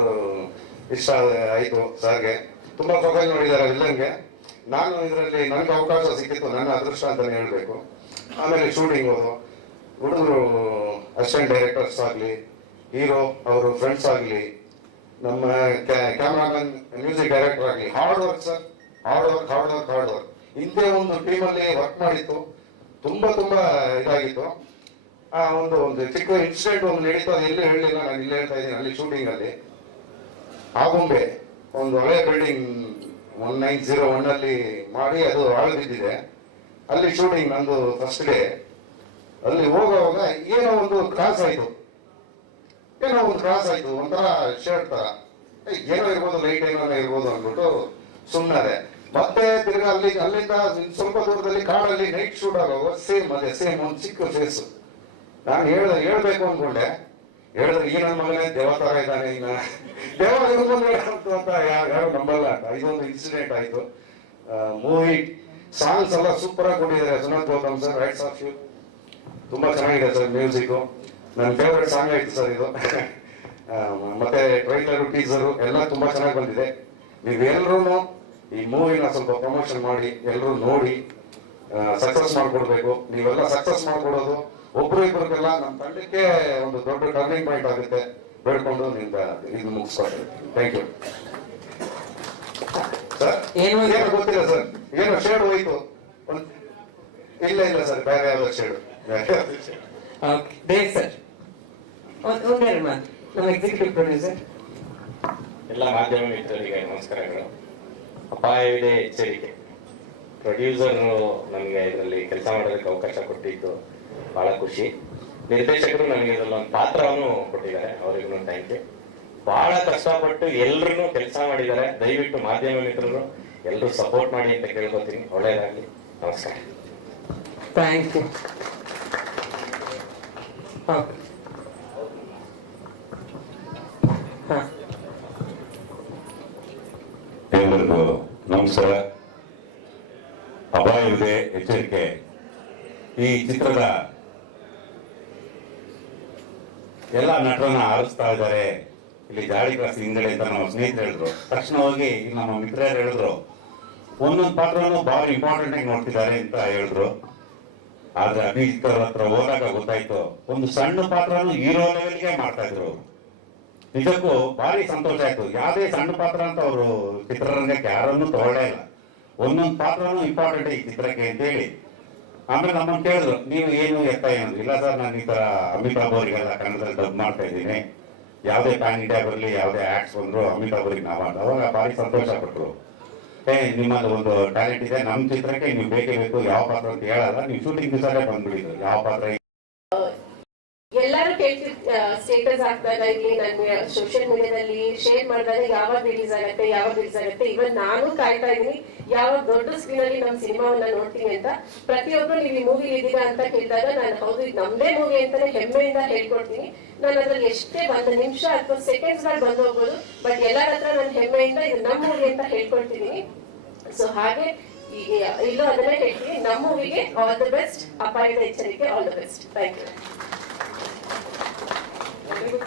ಇಷ್ಟ ಆಯ್ತು ಸರ್ಗೆ ತುಂಬಾ ಪ್ರೊಫೈಲ್ ನೋಡಿದ್ದಾರೆ ಇಲ್ಲಂಗೆ ನಾನು ಇದರಲ್ಲಿ ನನಗೆ ಅವಕಾಶ ಸಿಕ್ಕಿತ್ತು, ನನ್ನ ಅದೃಷ್ಟ ಅಂತಾನೆ ಹೇಳಬೇಕು. ಆಮೇಲೆ ಶೂಟಿಂಗ್ ಹೋದು ಹುಡುಗರು ಅಸಿಸ್ಟೆಂಟ್ ಡೈರೆಕ್ಟರ್ಸ್ ಆಗಲಿ ಹೀರೋ ಅವರು ಫ್ರೆಂಡ್ಸ್ ಆಗಲಿ, ನಮ್ಮ ಕ್ಯಾಮ್ರಾಮನ್ ಮ್ಯೂಸಿಕ್ ಡೈರೆಕ್ಟರ್ ಆಗಲಿ hard work sir hard work hard work hard work ಇಂದೇ ಒಂದು ಟೀಮಲ್ಲಿ ವರ್ಕ್ ಮಾಡಿತ್ತು. ತುಂಬಾ ತುಂಬಾ ಇದಾಗಿತ್ತು. ಆ, ಒಂದು ಒಂದು ಚಿಕ್ಕ ಇನ್ಸಿಡೆಂಟ್ ಒಂದು ನಡೀತಾ ಅದು ಎಲ್ಲೂ ಹೇಳಲಿಲ್ಲ ನಾನು ಇಲ್ಲಿ ಹೇಳ್ತಾ ಇದ್ದೀನಿ, ಅಲ್ಲಿ ಶೂಟಿಂಗ್ ಅಲ್ಲಿ. ಆಗುಂಬೆ ಒಂದು ಹಳೆ building one nine zero one ಅಲ್ಲಿ ಮಾಡಿ ಅದು ಹಾಳು ಬಿದ್ದಿದೆ. ಅಲ್ಲಿ ಶೂಟಿಂಗ್ ನಂದು ಫಸ್ಟ್ ಡೇ ಅಲ್ಲಿ ಹೋಗುವಾಗ ಏನೋ ಒಂದು ಕ್ರಾಸ್ ಆಯ್ತು. ಏನೋ ಒಂದು ಕ್ರಾಸ್ ಆಯ್ತು ಒಂಥರ ಶರ್ಟ್ ಏ, ಏನೋ ಇರ್ಬೋದು ಲೈಟ್ ಏನೋ ಇರ್ಬೋದು ಅಂದ್ಬಿಟ್ಟು ಸುಮ್ಮನೆ ಮತ್ತೆ ತಿರ್ಗಾ ಅಲ್ಲಿ ಅಲ್ಲಿಂದ ಸ್ವಲ್ಪ ದೂರದಲ್ಲಿ ಕಾಡಲ್ಲಿ ನೈಟ್ ಶೂಟ್ ಆಗುವಾಗ ಸೇಮ್ ಅದೇ ಸೇಮ್ ಒಂದು ಚಿಕ್ಕ ಫೇಸ್ ನಾನು ಹೇಳ ಹೇಳ್ಬೇಕು ಅನ್ಕೊಂಡೆ ಹೇಳಿದ್ರೆ ಈ ನನ್ನ ಮಗನೇ ದೇವತಾರ ಇದ್ದಾನೆ ಇನ್ನ. ದೇವ ಇರ್ಬೋದು ಅಂತ ಯಾರು ನಂಬಲ್ಲ ಅಂತ. ಇದೊಂದು ಇನ್ಸಿಡೆಂಟ್ ಆಯ್ತು. ಮೂವಿ ಸಾಂಗ್ಸ್ ಎಲ್ಲ ಸೂಪರ್ ಆಗಿ ಕೊಟ್ಟಿದ್ದಾರೆ. Sunanth Gautham sir rights of you ತುಂಬಾ ಚೆನ್ನಾಗಿದೆ ಸರ್ ಮ್ಯೂಸಿಕ್ ನನ್ನ ಫೇವ್ರೆಟ್ ಸಾಂಗ್ ಆಯ್ತು ಸರ್ ಇದು. ಮತ್ತೆ ಟ್ರೈಲರ್ ಟೀಸರು ಎಲ್ಲ ತುಂಬಾ ಚೆನ್ನಾಗಿ ಬಂದಿದೆ. ನೀವೆಲ್ಲರೂ ಈ ಮೂವಿನ ಸ್ವಲ್ಪ ಪ್ರಮೋಷನ್ ಮಾಡಿ ಎಲ್ಲರೂ ನೋಡಿ ಸಕ್ಸಸ್ ಮಾಡ್ಕೊಡ್ಬೇಕು. ನೀವೆಲ್ಲ ಸಕ್ಸಸ್ ಮಾಡ್ಕೊಡೋದು ಒಬ್ರು ಇಬ್ಬರಿಗೆಲ್ಲ ನಮ್ಮ ತಂಡಕ್ಕೆ ಒಂದು ದೊಡ್ಡ ಟರ್ನಿಂಗ್ ಪಾಯಿಂಟ್ ಆಗುತ್ತೆ. ಬೇಡ್ಕೊಂಡು ನಿಮ್ಗೆ ಇದು ಮುಗಿಸ್ಕೊಂಡು ಥ್ಯಾಂಕ್ ಯು ಸರ್ ಏನು ಏನು ಗೊತ್ತಿಲ್ಲ ಸರ್ ಏನು ಶೇಡ್ ಹೋಯ್ತು? ಇಲ್ಲ ಇಲ್ಲ ಸರ್ ಬೇರೆ ಯಾವ್ದು ಶೇಡ್ ಓಕೆ ದೇವ್ ಸರ್ ಒಂದ್ ಒಂದೆರಡು ಮಾತು. ನಮ್ಮ ಎಕ್ಸಿಕ್ಯೂಟಿವ್ ಪ್ರೊಡ್ಯೂಸರ್ ಎಲ್ಲ ಮಾಧ್ಯಮ ಮಿತ್ರರಿಗೆ ನಮಸ್ಕಾರಗಳು. ಅಪಾಯವಿದೆ ಎಚ್ಚರಿಕೆ. ಪ್ರೊಡ್ಯೂಸರ್ ನಮಗೆ ಇದರಲ್ಲಿ ಕೆಲಸ ಮಾಡೋದಕ್ಕೆ ಅವಕಾಶ ಕೊಟ್ಟಿದ್ದು ಬಹಳ ಖುಷಿ. ನಿರ್ದೇಶಕರು ನನಗೆ ಇದರಲ್ಲಿ ಒಂದು ಪಾತ್ರವನ್ನು ಕೊಟ್ಟಿದ್ದಾರೆ. ಅವರಿಗೂ ಥ್ಯಾಂಕ್ ಯು ಬಹಳ ಕಷ್ಟಪಟ್ಟು ಎಲ್ಲರೂ ಕೆಲಸ ಮಾಡಿದ್ದಾರೆ. ದಯವಿಟ್ಟು ಮಾಧ್ಯಮ ಮಿತ್ರರು ಎಲ್ಲರೂ ಸಪೋರ್ಟ್ ಮಾಡಿ ಅಂತ ಕೇಳ್ಕೊತೀನಿ. ಒಳ್ಳೆಯದಾಗಲಿ ನಮಸ್ಕಾರ. ಥ್ಯಾಂಕ್ ಯು ಎಲ್ಲರಿಗೂ ನಮಸ್ಕಾರ. ಇದೆ ಎಚ್ಚರಿಕೆ. ಈ ಚಿತ್ರದ ಎಲ್ಲ ನಟರನ್ನ ಆರಿಸ್ತಾ ಇದ್ದಾರೆ. ಇಲ್ಲಿ ಜಾಡಿ ಕ್ರಾಸ್ ಹಿಂದ್ಗಡೆ ಅಂತ ನಮ್ಮ ಸ್ನೇಹಿತರು ಹೇಳಿದ್ರು. ತಕ್ಷಣ ಹೋಗಿ ನಮ್ಮ ಮಿತ್ರರು ಹೇಳಿದ್ರು, ಒಂದೊಂದು ಪಾತ್ರನೂ ಬಹಳ ಇಂಪಾರ್ಟೆಂಟ್ ಆಗಿ ನೋಡ್ತಿದ್ದಾರೆ ಅಂತ ಹೇಳಿದ್ರು. ಆದ್ರೆ ಅಭಿಜಿತ್ ಅವ್ರ ಹತ್ರ ಹೋದಾಗ ಗೊತ್ತಾಯ್ತು, ಒಂದು ಸಣ್ಣ ಪಾತ್ರನು ಹೀರೋ ಲೆವೆಲ್ಗೆ ಮಾಡ್ತಾ ಇದ್ರು. ನಿಜಕ್ಕೂ ಭಾರಿ ಸಂತೋಷ ಆಯ್ತು. ಯಾವುದೇ ಸಣ್ಣ ಪಾತ್ರ ಅಂತ ಅವರು ಚಿತ್ರರಂಗಕ್ಕೆ ಯಾರನ್ನೂ ತಗೊಳ್ಳೇ ಇಲ್ಲ. ಒಂದೊಂದು ಪಾತ್ರನೂ ಇಂಪಾರ್ಟೆಂಟ್ ಈ ಚಿತ್ರಕ್ಕೆ ಅಂತೇಳಿ ಆಮೇಲೆ ನಮ್ಮನ್ನು ಕೇಳಿದ್ರು ನೀವು ಏನು ಎತ್ತ ಏನು ಇಲ್ಲ ಸರ್, ನಾನು ಈ ತರ ಅಮಿತಾಬ್ ಅವರಿಗೆಲ್ಲ ಕನ್ನಡದಲ್ಲಿ ಡಬ್ ಮಾಡ್ತಾ ಇದ್ದೀನಿ. ಯಾವುದೇ ಪ್ಯಾನ್ ಇಂಡಿಯಾ ಬರಲಿ, ಯಾವುದೇ ಆಕ್ಟ್ಸ್ ಬಂದ್ರು ಅಮಿತಾಬ್ ಅವರಿಗೆ ನಾವು ಅವಾಗ ಭಾರಿ ಸಂತೋಷ ಪಟ್ಟರು ಏ ನಿಮ್ಮದು ಒಂದು ಟ್ಯಾಲೆಂಟ್ ಇದೆ ನಮ್ಮ ಚಿತ್ರಕ್ಕೆ ನೀವು ಬೇಕೇ ಬೇಕು, ಯಾವ ಪಾತ್ರ ಅಂತ ಹೇಳಲ್ಲ, ನೀವು ಶೂಟಿಂಗ್ ದಿವಸನೇ ಬಂದ್ಬಿಡಿದ್ರು ಯಾವ ಪಾತ್ರ ಎಲ್ಲರೂ ಕೇಳ್ತಿರ್ ಸ್ಟೇಟಸ್ ಹಾಕ್ದಾಗ ಇಲ್ಲಿ ನನ್ಗೆ ಸೋಷಿಯಲ್ ಮೀಡಿಯಾದಲ್ಲಿ ಶೇರ್ ಮಾಡಿದಾಗ ಯಾವಾಗ ರಿಲೀಸ್ ಆಗುತ್ತೆ ಯಾವಾಗ ರಿಲೀಸ್ ಆಗುತ್ತೆ. ಇವನ್ ನಾನು ಕಾಯ್ತಾ ಇದ್ದೀನಿ ಯಾವಾಗ ದೊಡ್ಡ ಸ್ಕ್ರೀನ್ ಅಲ್ಲಿ ನಮ್ಮ ಸಿನಿಮಾವನ್ನ ನೋಡ್ತೀನಿ ಅಂತ ಪ್ರತಿಯೊಬ್ರು ನೀವು ಮೂವಿ ಇದ್ದೀರಾ ಅಂತ ಕೇಳಿದಾಗ ನಾನು, ಹೌದು, ಇದು ನಮ್ದೇ ಮೂವಿ ಅಂತಾನೆ ಹೆಮ್ಮೆಯಿಂದ ಹೇಳ್ಕೊಡ್ತೀನಿ. ನಾನು ಅದ್ರಲ್ಲಿ ಎಷ್ಟೇ ಒಂದು ನಿಮಿಷ ಅಥವಾ ಸೆಕೆಂಡ್ಸ್ಗಳು ಬಂದು ಹೋಗ್ಬೋದು ಬಟ್ ಎಲ್ಲರ ಹತ್ರ ನಾನು ಹೆಮ್ಮೆಯಿಂದ ಇದು ನಮ್ಮ ಮೂವಿ ಅಂತ ಹೇಳ್ಕೊಡ್ತೀನಿ. ಸೊ ಹಾಗೆ ಇಲ್ಲೂ ಅದನ್ನೇ ಹೇಳ್ತೀನಿ. ನಮ್ಮ ಮೂವಿಗೆ ಆಲ್ ದ ಬೆಸ್ಟ್ ಅಪಾಯದ ಎಚ್ಚರಿಕೆ all the best thank you ಎಲ್ರಿಗೂ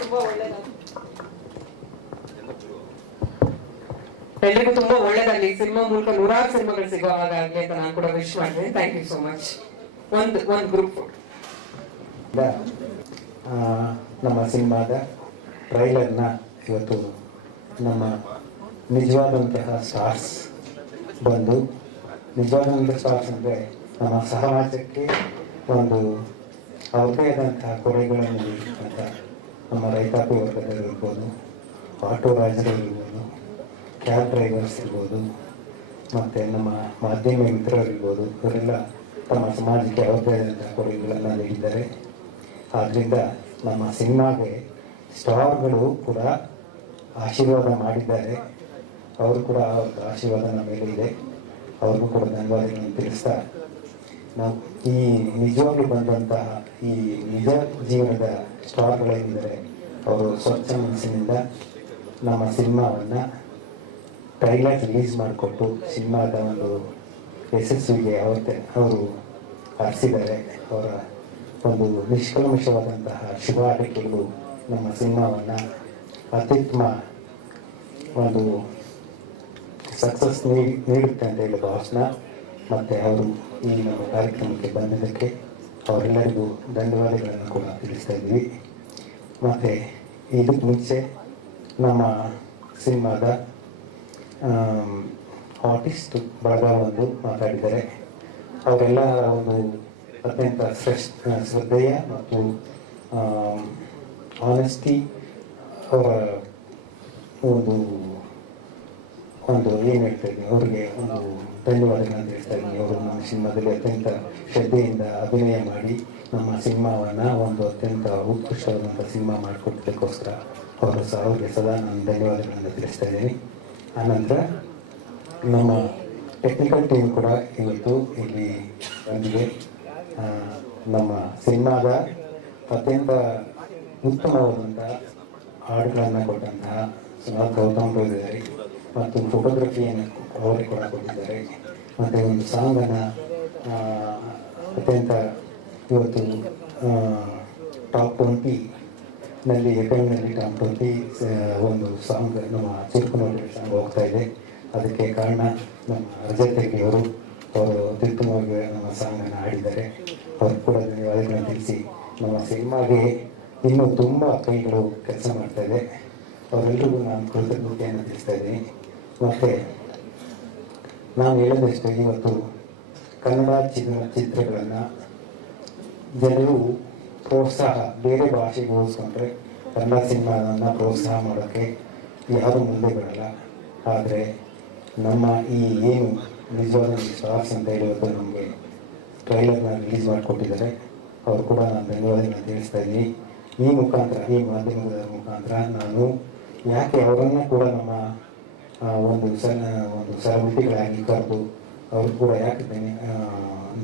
ತುಂಬಾ ಒಳ್ಳೇದಾಗ್ಲಿ. ಸಿನಿಮಾ ಮೂಲಕ ನೂರಾರು ಸಿನಿಮಾಗಳು ಸಿಗೋ ಹಾಗಾಗ್ಲಿ ಅಂತ ನಾನು ಕೂಡ ವಿಶ್ ಮಾಡ್ತೀನಿ. ಥ್ಯಾಂಕ್ ಯು ಸೋ ಮಚ್ ಒಂದು ಒಂದು ಗ್ರೂಪ್ ನಮ್ಮ ಸಿನಿಮಾದ ಟ್ರೈಲರ್ನ ಇವತ್ತು ನಮ್ಮ ನಿಜವಾದಂತಹ ಸ್ಟಾರ್ಸ್ ಬಂದು, ನಿಜವಾದಂತಹ ಸ್ಟಾರ್ಸ್ ಅಂದರೆ ನಮ್ಮ ಸಮಾಜಕ್ಕೆ ಒಂದು ಅವ್ರದೇ ಆದಂತಹ ಕೊಡುಗೆಗಳನ್ನು ನೀಡಿದಂಥ ನಮ್ಮ ರೈತಾಪಿ ವರ್ಗದಲ್ಲಿರ್ಬೋದು ಆಟೋ ರಾಜರಿರ್ಬೋದು ಕ್ಯಾಬ್ ಡ್ರೈವರ್ಸ್ ಇರ್ಬೋದು ಮತ್ತು ನಮ್ಮ ಮಾಧ್ಯಮ ಮಿತ್ರರಿರ್ಬೋದು ಇವರೆಲ್ಲ ತಮ್ಮ ಸಮಾಜಕ್ಕೆ ಅವಧಿಯಾದಂಥ ಕೊಡುಗೆಗಳನ್ನು ನೀಡಿದ್ದಾರೆ. ಆದ್ದರಿಂದ ನಮ್ಮ ಸಿನಿಮಾಗೆ ಸ್ಟಾರ್ಗಳು ಕೂಡ ಆಶೀರ್ವಾದ ಮಾಡಿದ್ದಾರೆ. ಅವರು ಕೂಡ ಅವ್ರ ಆಶೀರ್ವಾದ ನಮ್ಮ ಇದೆ. ಅವ್ರಿಗೂ ಕೂಡ ಧನ್ಯವಾದಗಳನ್ನು ತಿಳಿಸ್ತಾ ಈ ನಿಜವಾಗ್ಲೂ ಬಂದಂತಹ ಈ ನಿಜ ಜೀವನದ ಸ್ಟಾರ್ಗಳೇನಿದ್ದಾರೆ ಅವರು ಸ್ವಚ್ಛ ಮನಸ್ಸಿನಿಂದ ನಮ್ಮ ಸಿನಿಮಾವನ್ನು ಟ್ರೈಲರ್ ರಿಲೀಸ್ ಮಾಡಿಕೊಟ್ಟು ಸಿನಿಮಾದ ಒಂದು ಯಶಸ್ವಿಗೆ ಅವತ್ತೆ ಅವರು ಹರಿಸಿದ್ದಾರೆ. ಅವರ ಒಂದು ನಿಷ್ಕಲ್ಮಶವಾದಂತಹ ಶುಭ ನಮ್ಮ ಸಿನಿಮಾವನ್ನು ಅತ್ಯುತ್ತಮ ಒಂದು ಸಕ್ಸಸ್ ನೀಡಿ ನೀಡುತ್ತೆ ಅಂತ ಹೇಳಿ ಭಾಷಣ ಮತ್ತು ಅವರು ಈ ಕಾರ್ಯಕ್ರಮಕ್ಕೆ ಬಂದಿದ್ದಕ್ಕೆ ಅವರೆಲ್ಲರಿಗೂ ಧನ್ಯವಾದಗಳನ್ನು ಕೂಡ ತಿಳಿಸ್ತಾ ಇದ್ದೀವಿ ಮತ್ತು ಇದಕ್ಕೆ ಮುಂಚೆ ನಮ್ಮ ಸಿನಿಮಾದ ಆರ್ಟಿಸ್ಟ್ ಬಳಗ ಒಂದು ಮಾತಾಡಿದ್ದಾರೆ. ಅವರೆಲ್ಲ ಒಂದು ಅತ್ಯಂತ ಶ್ರೇಷ್ಠ, ಶ್ರದ್ಧೆಯ ಮತ್ತು ಆನೆಸ್ಟಿ ಅವರ ಒಂದು ಒಂದು ಏನು ಹೇಳ್ತಾ ಇದ್ದೀವಿ ಅವರಿಗೆ ಒಂದು ಧನ್ಯವಾದಗಳನ್ನು ತಿಳಿಸ್ತಾ ಇದ್ದೀನಿ. ಅವರು ನಮ್ಮ ಸಿನಿಮಾದಲ್ಲಿ ಅತ್ಯಂತ ಶ್ರದ್ಧೆಯಿಂದ ಅಭಿನಯ ಮಾಡಿ ನಮ್ಮ ಸಿನಿಮಾವನ್ನು ಒಂದು ಅತ್ಯಂತ ಉತ್ಕೃಷ್ಟವಾದಂಥ ಸಿನಿಮಾ ಮಾಡಿಕೊಟ್ಟದಕ್ಕೋಸ್ಕರ ಅವರು ಸಹ ಅವರಿಗೆ ಸದಾ ನಾನು ಧನ್ಯವಾದಗಳನ್ನು ತಿಳಿಸ್ತಾ ಇದ್ದೀನಿ. ಆನಂತರ ನಮ್ಮ ಟೆಕ್ನಿಕಲ್ ಟೀಮ್ ಕೂಡ ಇವತ್ತು ಇಲ್ಲಿ ಬಂದಿದೆ. ನಮ್ಮ ಸಿನಿಮಾದ ಅತ್ಯಂತ ಉತ್ತಮವಾದಂಥ ಹಾಡುಗಳನ್ನು ಕೊಟ್ಟಂತಹ ಸುಮಾರು ಗೌತಮ್ ಇದ್ದಾರೆ. ಮತ್ತು ಫೋಟೋಗ್ರಫಿಯನ್ನು ಅವರು ಕೂಡ ಕೊಟ್ಟಿದ್ದಾರೆ. ಮತ್ತು ಒಂದು ಸಾಂಗನ್ನು ಅತ್ಯಂತ ಇವತ್ತು ಟಾಪ್ ಟ್ವೆಂಟಿ ನಲ್ಲಿ ಎಫ್ಎಂನಲ್ಲಿ ಟಾಪ್ ಟ್ವೆಂಟಿ ಒಂದು ಸಾಂಗ್ ನಮ್ಮ ಚಿರುಕು ನೋಡಿ ಸಾಂಗ್ ಹೋಗ್ತಾ ಇದೆ. ಅದಕ್ಕೆ ಕಾರಣ ನಮ್ಮ ರಜತ್ ಅವರು ಅವರು ಅತ್ಯುತ್ತಮವಾಗಿ ನಮ್ಮ ಸಾಂಗನ್ನು ಹಾಡಿದ್ದಾರೆ. ಅವರು ಕೂಡ ಧನ್ಯವಾದಗಳನ್ನು ತಿಳಿಸಿ ನಮ್ಮ ಸಿನಿಮಾಗೆ ಇನ್ನೂ ತುಂಬ ಕೈಗಳು ಕೆಲಸ ಮಾಡ್ತಾ ಇದೆ. ಅವರೆಲ್ಲರಿಗೂ ನಾನು ಕೃತಜ್ಞತೆಯನ್ನು ತಿಳಿಸ್ತಾ ಇದ್ದೀನಿ. ಮತ್ತು ನಾವು ಹೇಳೋದಷ್ಟೇ ಇವತ್ತು ಕನ್ನಡ ಚಿತ್ರ ಚಿತ್ರಗಳನ್ನು ಜನರು ಪ್ರೋತ್ಸಾಹ, ಬೇರೆ ಭಾಷೆಗೆ ಹೋಲಿಸ್ಕೊಂಡ್ರೆ ಕನ್ನಡ ಸಿನಿಮಾನ ಪ್ರೋತ್ಸಾಹ ಮಾಡೋಕ್ಕೆ ಯಾರು ಮುಂದೆ ಬರಲ್ಲ. ಆದರೆ ನಮ್ಮ ಈ ಏನು ನಿಜವಾದ ಸ್ಟಾರ್ಸ್ ಅಂತ ಹೇಳಿ ಇವತ್ತು ನಮಗೆ ಟ್ರೈಲರ್ನ ರಿಲೀಸ್ ಮಾಡಿಕೊಟ್ಟಿದ್ದಾರೆ. ಅವರು ಕೂಡ ನಾನು ಧನ್ಯವಾದಗಳನ್ನ ತಿಳಿಸ್ತಾ ಇದ್ದೀನಿ. ಈ ಮುಖಾಂತರ, ಈ ಮಾಧ್ಯಮದ ಮುಖಾಂತರ ನಾನು ಯಾಕೆ ಅವರನ್ನು ಕೂಡ ನಮ್ಮ ಒಂದು ಸಣ್ಣ ಒಂದು ಸೆಲೆಬ್ರಿಟಿಗಳಾಗಿ ಕರೆದು ಅವ್ರು ಕೂಡ ಯಾಕೆ